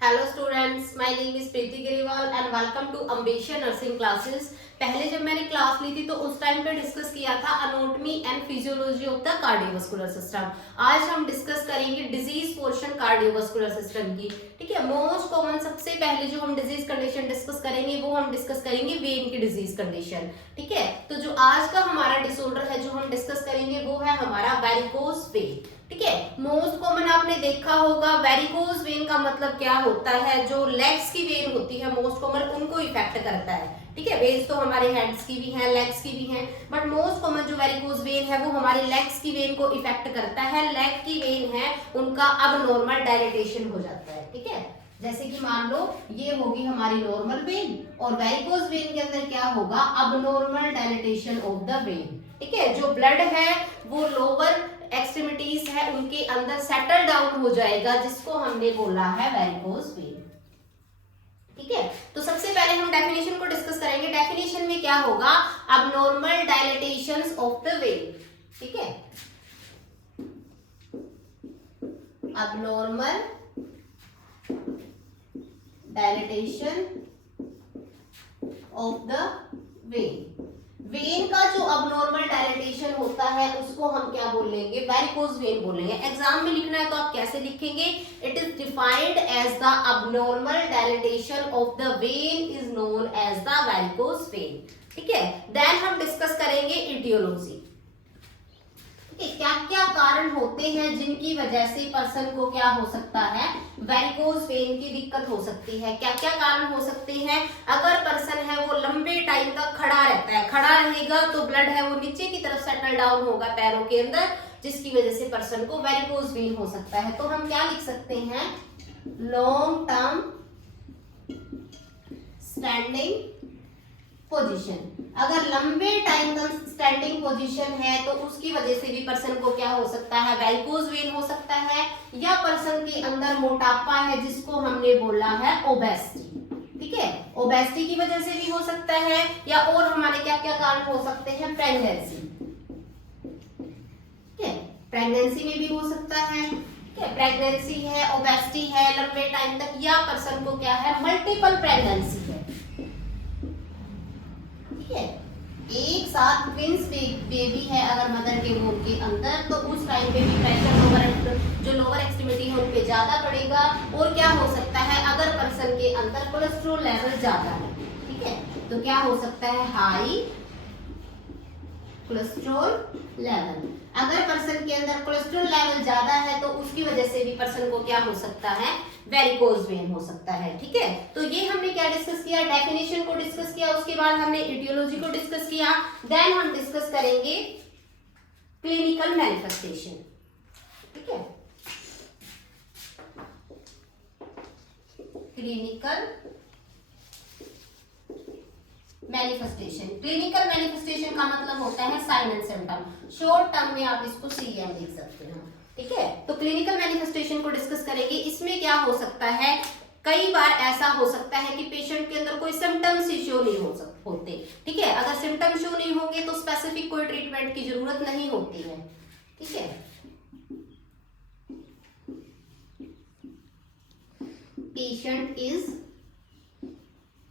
Hello students, my name is Preeti Giriwal and welcome to ambition nursing classes. पहले जब मैंने class ली थी तो उस टाइम पे डिस्कस किया था anatomy and physiology of the cardiovascular system. आज हम डिस्कस करेंगे डिजीज पोर्शन कार्डियोवास्कुलर सिस्टम की। ठीक है, मोस्ट कॉमन सबसे पहले जो हम डिजीज कंडीशन डिस्कस करेंगे वो हम डिस्कस करेंगे वेन की डिजीज कंडीशन। ठीक है, तो जो आज का हमारा डिसऑर्डर है जो हम डिस्कस करेंगे वो है हमारा वेरिकोज वेन। ठीक है, मोस्ट कॉमन आपने देखा होगा वेरिकोज वेन का मतलब क्या होता है। जो लेग्स की वेन होती है मोस्ट कॉमन उनको इफेक्ट करता है। ठीक है, वेन्स तो हमारे हैंड्स की भी हैं, लेग्स की भी हैं, बट मोस्ट कॉमन जो वेरिकोज वेन है वो हमारे लेग्स की वेन को इफेक्ट करता है। लेग की वेन है उनका अब नॉर्मल डायलेटेशन हो जाता है। ठीक है, जैसे कि मान लो ये होगी हमारी नॉर्मल वेन और वेरिकोज वेन के अंदर क्या होगा, अब normal dilatation of the when. ठीक है, जो ब्लड है वो लोअर एक्सट्रीमिटीज है उनके अंदर सेटल डाउन हो जाएगा, जिसको हमने बोला है वेरिकोज वेन। ठीक है, तो सबसे पहले हम डेफिनेशन को डिस्कस करेंगे। डेफिनेशन में क्या होगा, अबनॉर्मल डायलेटेशंस ऑफ द वेन। ठीक है, abnormal dilatation of the when. When का जो अबनॉर्मल डायलेटेशन होता है उसको हम क्या बोलेंगे, वेरिकोज वेन बोलेंगे। एग्जाम में लिखना है तो आप कैसे लिखेंगे, it is defined as the abnormal dilatation of the vein is known as the varicose vein. ठीक है, देन हम डिस्कस करेंगे इटियोलॉजी। क्या क्या कारण होते हैं जिनकी वजह से पर्सन को क्या हो सकता है, वेरिकोज वेन की दिक्कत हो सकती है। क्या क्या कारण हो सकते हैं, अगर पर्सन है वो लंबे टाइम तक खड़ा रहता है, खड़ा रहेगा तो ब्लड है वो नीचे की तरफ सेटल डाउन होगा पैरों के अंदर, जिसकी वजह से पर्सन को वेरिकोज वेन हो सकता है। तो हम क्या लिख सकते हैं, लॉन्ग टर्म स्टैंडिंग पोजीशन। अगर लंबे टाइम तक स्टैंडिंग पोजीशन है तो उसकी वजह से भी पर्सन को क्या हो सकता है, वेरिकोज वेन हो सकता है। या पर्सन के अंदर मोटापा है जिसको हमने बोला है ओबेसिटी। ठीक है, ओबेसिटी की वजह से भी हो सकता है, या और हमारे क्या क्या कारण हो सकते हैं, प्रेगनेंसी। ठीक है, प्रेगनेंसी में भी हो सकता है। ठीक है, प्रेगनेंसी है, ओबेसिटी है लंबे टाइम तक, या पर्सन को क्या है, मल्टीपल प्रेगनेंसी है। एक साथ ट्विंस बेबी है अगर मदर के वोम के अंदर, तो उस टाइम पे भी प्रेशर जो लोअर एक्सट्रीमिटी है उन पे ज्यादा पड़ेगा। और क्या हो सकता है, अगर पर्सन के अंदर कोलेस्ट्रॉल लेवल ज्यादा है, ठीक है, तो क्या हो सकता है, हाई कोलेस्ट्रॉल लेवल। अगर पर्सन के अंदर कोलेस्ट्रॉल लेवल ज्यादा है तो उसकी वजह से भी पर्सन को क्या हो सकता है, वेरिकोज वेन हो सकता है। ठीक है, तो ये हमने क्या डिस्कस किया, डेफिनेशन को डिस्कस किया, उसके बाद हमने इटियोलॉजी को डिस्कस किया, देन हम डिस्कस करेंगे क्लिनिकल मैनिफेस्टेशन। ठीक है, क्लिनिकल मैनिफेस्टेशन। क्लिनिकल मैनिफेस्टेशन का मतलब होता है sign and symptom, short term में आप इसको सीएम लिख सकते हैं। ठीक है, तो क्लिनिकल मैनिफेस्टेशन को डिस्कस करेंगे। इसमें क्या हो सकता है, कई बार ऐसा हो सकता है कि पेशेंट के अंदर कोई सिम्टम्स ही शो नहीं होते। ठीक है, अगर सिम्टम शो नहीं होंगे तो स्पेसिफिक कोई ट्रीटमेंट की जरूरत नहीं होती है। ठीक है, पेशेंट इज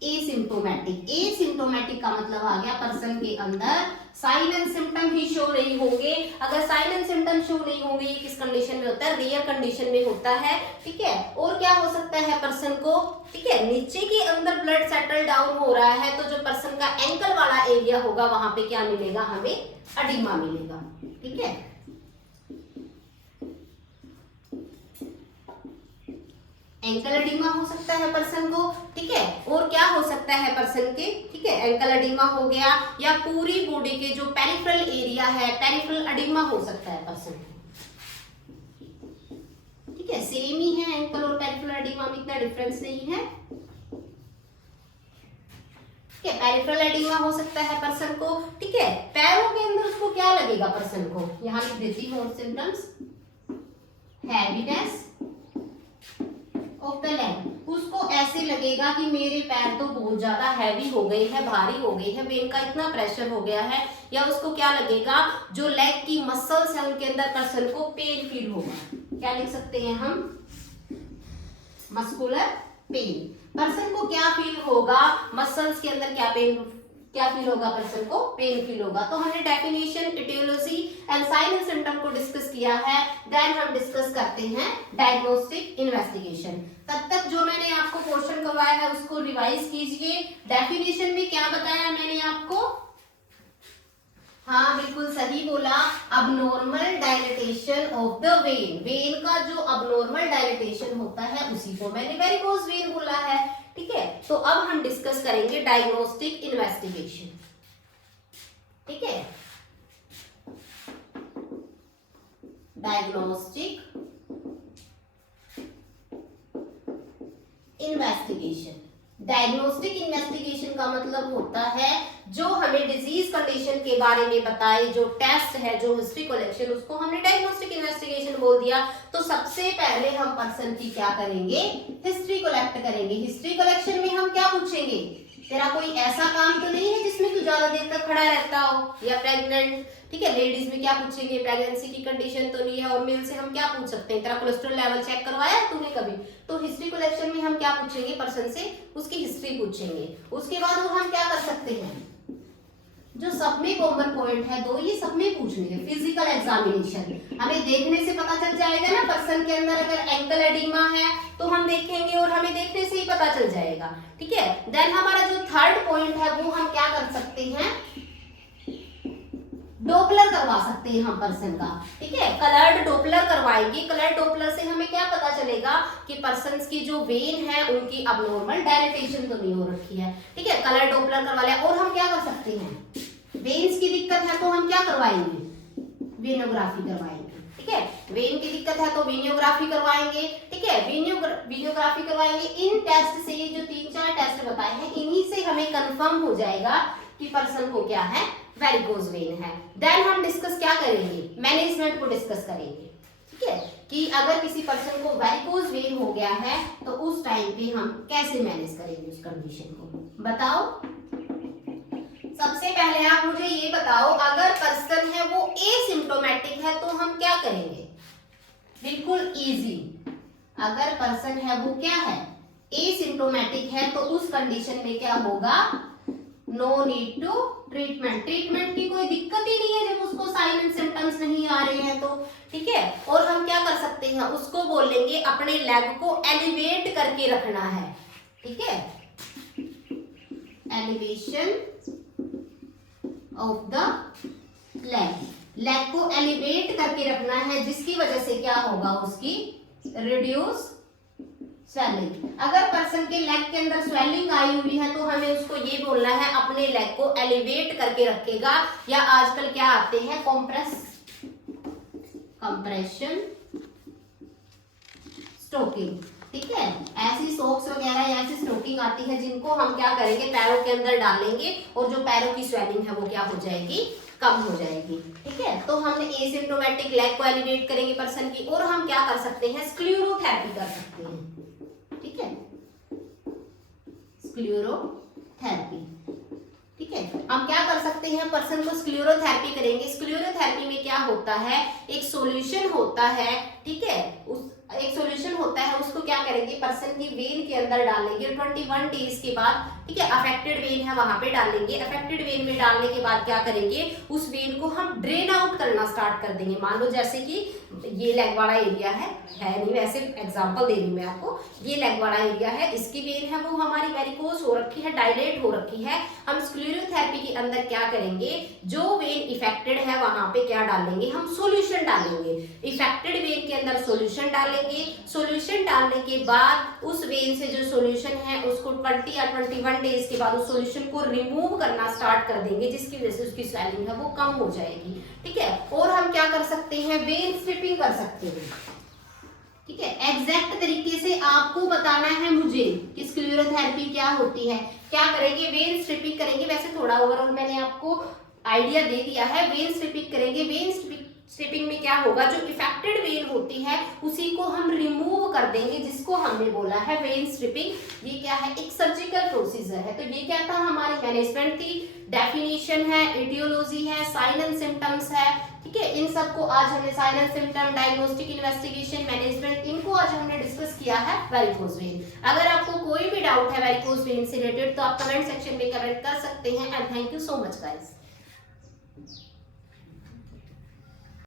एसिम्प्टोमेटिक। एसिम्प्टोमेटिक का मतलब आ गया पर्सन के अंदर साइन एंड सिम्टम ही शो नहीं होंगे। अगर साइन एंड सिम्टम शो नहीं होंगे, ये किस कंडीशन में होता है, रेयर कंडीशन में होता है। ठीक है, और क्या हो सकता है पर्सन को, ठीक है, नीचे के अंदर ब्लड सेटल डाउन हो रहा है तो जो पर्सन का एंकल वाला एरिया होगा वहां पे क्या मिलेगा, हमें एडिमा मिलेगा। ठीक है, एंकल एडिमा हो सकता है पर्सन को। ठीक है, और क्या हो सकता है पर्सन के, ठीक है, एंकल एडिमा हो गया, या पूरी बॉडी के जो पेरिफेरल एरिया है पेरिफेरल एडिमा हो सकता है पर्सन को। ठीक है, सेम ही है, एंकल और पेरिफेरल एडिमा में इतना डिफरेंस नहीं है। ठीक है, पेरिफेरल एडिमा हो सकता है पर्सन को। ठीक है, पैरों के अंदर उसको क्या लगेगा पर्सन को, यहां लिख देती हूं symptoms, heaviness of the leg. उसको ऐसे लगेगा कि मेरे पैर तो बहुत ज्यादा हैवी हो गए हैं, भारी हो गए हैं, वेन का इतना प्रेशर हो गया है। या उसको क्या लगेगा, जो लेग की मसल्स है उनके अंदर पर्सन को पेन फील होगा। क्या लिख सकते हैं हम, मस्कुलर पेन। पर्सन को क्या फील होगा, मसल्स के अंदर क्या फील होगा, पर्सन को पेन फील होगा। तो हमने definition, aetiology and sign and symptom को डिस्कस किया है। देन हम डिस्कस करते हैं डायग्नोस्टिक इन्वेस्टिगेशन। तब तक जो मैंने आपको क्वेश्चन करवाया है उसको रिवाइज कीजिए। डेफिनेशन में क्या बताया मैंने आपको, हाँ बिल्कुल सही बोला, abnormal dilatation of the when. When का जो अबनॉर्मल डायलेटेशन होता है उसी को मैंने वेरिकोज वेन बोला है। ठीक है, तो अब हम डिस्कस करेंगे डायग्नोस्टिक इन्वेस्टिगेशन। ठीक है, डायग्नोस्टिक इन्वेस्टिगेशन। डायग्नोस्टिक इन्वेस्टिगेशन का मतलब होता है जो हमें डिजीज कंडीशन के बारे में बताए, जो टेस्ट है, जो हिस्ट्री कलेक्शन, उसको हमने डायग्नोस्टिक इन्वेस्टिगेशन बोल दिया। तो सबसे पहले हम पर्सन की क्या करेंगे, हिस्ट्री कलेक्ट करेंगे। हिस्ट्री कलेक्शन में हम क्या पूछेंगे, तेरा कोई ऐसा काम तो नहीं है जिसमें तू ज्यादा देर तक खड़ा रहता हो, या प्रेग्नेंट। ठीक है, लेडीज में क्या पूछेंगे, प्रेगनेंसी की कंडीशन तो नहीं है। और मेल से हम क्या पूछ सकते हैं, तेरा कोलेस्ट्रॉल लेवल चेक करवाया है तूने कभी। तो हिस्ट्री कलेक्शन में हम क्या पूछेंगे, पर्सन से उसकी हिस्ट्री पूछेंगे। उसके बाद और हम क्या कर सकते हैं, जो सब में कॉमन पॉइंट है दो, ये सब में पूछने हैं। फिजिकल एग्जामिनेशन, हमें देखने से पता चल जाएगा ना पर्सन के अंदर अगर एंकल एडिमा है तो हम देखेंगे और हमें देखने से ही पता चल जाएगा। ठीक है, देन हमारा जो थर्ड पॉइंट है वो हम क्या कर सकते हैं, डोपलर करवा सकते हैं हम पर्सन का। ठीक है, कलर्ड डोपलर करवाएंगे। कलर्ड डोपलर से हमें क्या पता चलेगा कि पर्सन की जो वेन है उनकी अबनॉर्मल डायलेटेशन तो नहीं हो रखी है। ठीक है, कलर्ड डोपलर करवा लिया। और हम क्या कर सकते हैं, वेन्स की दिक्कत है तो हम क्या करवाएंगे, वेनोग्राफी करवाएंगे। ठीक है, वेन की दिक्कत है तो वेनियोग्राफी करवाएंगे। ठीक है, वेनियोग्राफी करवाएंगे। इन टेस्ट से, जो 3-4 टेस्ट बताए हैं, इन्हीं से हमें कंफर्म हो जाएगा कि पर्सन को क्या है, वेरिकोज वेन है। देन हम डिस्कस क्या करेंगे, मैनेजमेंट को डिस्कस करेंगे। ठीक है, कि अगर किसी पर्सन को वेरिकोज वेन हो गया है तो उस टाइम पे हम कैसे मैनेज करेंगे उस कंडीशन को, बताओ। सबसे पहले आप मुझे ये बताओ, अगर पर्सन है वो एसिम्प्टोमेटिक है तो हम क्या करेंगे, बिल्कुल इजी। अगर पर्सन है वो क्या है, एसिम्प्टोमेटिक है, तो उस कंडीशन में क्या होगा, no need to treatment. Treatment की कोई दिक्कत ही नहीं है जब उसको साइन एंड सिम्टम्स नहीं आ रहे हैं तो। ठीक है, और हम क्या कर सकते हैं, उसको बोलेंगे अपने लेग को एलिवेट करके रखना है। ठीक है, एलिवेशन ऑफ द लेग को एलिवेट करके रखना है, जिसकी वजह से क्या होगा, उसकी रिड्यूस स्वेलिंग। अगर पर्सन के लेग के अंदर स्वेलिंग आई हुई है तो हमें उसको ये बोलना है अपने लेग को एलिवेट करके रखेगा, या आजकल क्या आते हैं, कंप्रेशन स्टोकिंग। ठीक है, ऐसी सॉक्स वगैरह या ऐसी स्टोकिंग आती है जिनको हम क्या करेंगे, पैरों के अंदर डालेंगे और जो पैरों की स्वेलिंग है वो क्या हो जाएगी, कम हो जाएगी। ठीक है, तो हमने एसिम्प्टोमेटिक लेग को एलिवेट करेंगे पर्सन की। और हम क्या कर सकते हैं, स्क्लेरोथेरेपी कर सकते हैं। ठीक है, स्क्लेरोथेरेपी। ठीक है, हम क्या कर सकते हैं, पर्सन को स्क्लेरोथेरेपी करेंगे। स्क्लेरोथेरेपी में क्या होता है, एक सॉल्यूशन होता है। ठीक है, एक सॉल्यूशन होता है, उसको क्या करेंगे, पर्सन की वेन के अंदर डालेंगे 21 डेज के बाद। ठीक है, अफेक्टेड वेन है वहां पे डालेंगे। अफेक्टेड वेन में डालने के बाद क्या करेंगे, उस वेन को हम ड्रेन आउट करना स्टार्ट कर देंगे। मान लो जैसे कि ये लेग वाला एरिया है नहीं, वैसे एग्जांपल दे रही हूं मैं आपको। ये लेग वाला एरिया है, इसकी वेन है वो हमारी वेरिकोज हो रखी है, डायलेट हो रखी है। हम स्क्लेरोथेरेपी के अंदर क्या करेंगे, जो वेन इफेक्टेड है वहां पे क्या डालेंगे, हम सॉल्यूशन डालेंगे। इफेक्टेड वेन के अंदर सॉल्यूशन डालेंगे। सॉल्यूशन डालने के बाद उस वेन से जो सॉल्यूशन है उसको 20 या 21 डेज के बाद उस सॉल्यूशन को रिमूव करना स्टार्ट कर देंगे, जिसकी वजह से उसकी स्वेलिंग है वो कम हो जाएगी। ठीक है, और हम क्या कर सकते हैं, वेन स्ट्रिपिंग कर सकते हैं। ठीक है, एग्जैक्ट तरीके से आपको बताना है मुझे कि स्क्लेरोथेरेपी क्या होती है। क्या करेंगे, वेन स्ट्रिपिंग करेंगे। वैसे थोड़ा ओवरऑल मैंने आपको आइडिया दे दिया है। वेन स्ट्रिपिंग करेंगे। वेन स्ट्रिपिंग में क्या होगा, जो इफेक्टेड वेन होती है उसी को हम रिमूव कर देंगे, जिसको हमने बोला है वेन स्ट्रिपिंग। ये क्या है, एक सर्जिकल प्रोसीजर है। तो ये क्या था, हमारी मैनेजमेंट थी, डेफिनेशन है, एटियोलॉजी है, साइन एंड सिम्टम्स है। ठीक है, इन सब को आज हमने sign and symptom, diagnostic, investigation, management, इनको आज हमने डिस्कस किया है वेरिकोज वेन। अगर आपको कोई भी डाउट है वेरिकोज वेन से रिलेटेड तो आप कमेंट सेक्शन में कमेंट कर सकते हैं। And thank you so much guys.